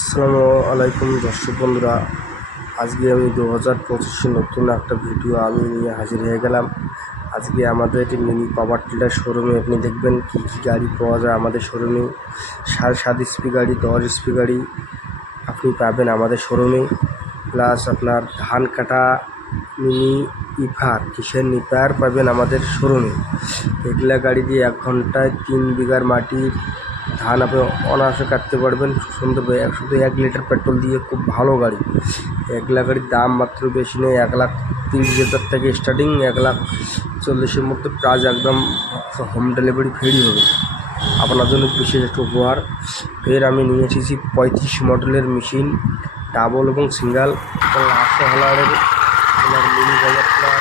আসসালামু আলাইকুম দর্শক বন্ধুরা, আজকে আমি 2025 নতুন একটা ভিডিও আমি নিয়ে হাজির হয়ে গেলাম। আজকে আমাদের মিনি পাওয়ার টিলার শোরুমে আপনি দেখবেন কী কী গাড়ি পাওয়া যায় আমাদের শোরুমে। 7.5 স্পি গাড়ি, 10 স্পি গাড়ি আপনি পাবেন আমাদের শোরুমে। প্লাস আপনার ধান কাটা মিনি ইফার, কিসের নিপার পাবেন আমাদের শোরুমে। এগুলা গাড়ি দিয়ে 1 ঘন্টায় 3 বিঘার মাটির ধান আপনি অনায়াসে কাটতে পারবেন সুন্দরভাবে। শুধু 1 লিটার পেট্রোল দিয়ে, খুব ভালো গাড়ি। এগুলা গাড়ির দাম মাত্র বেশি নেই, 1,30,000 থেকে স্টার্টিং, 1,40,000 মধ্যে প্রাইস। একদম হোম ডেলিভারি ফ্রি হবে আপনার জন্য, বিশেষ একটু উপহার। ফের আমি নিয়ে এসেছি 35 মডেলের মেশিন, ডাবল এবং সিঙ্গেল এবং 800 হলারের মিনি পাওয়ার টিলার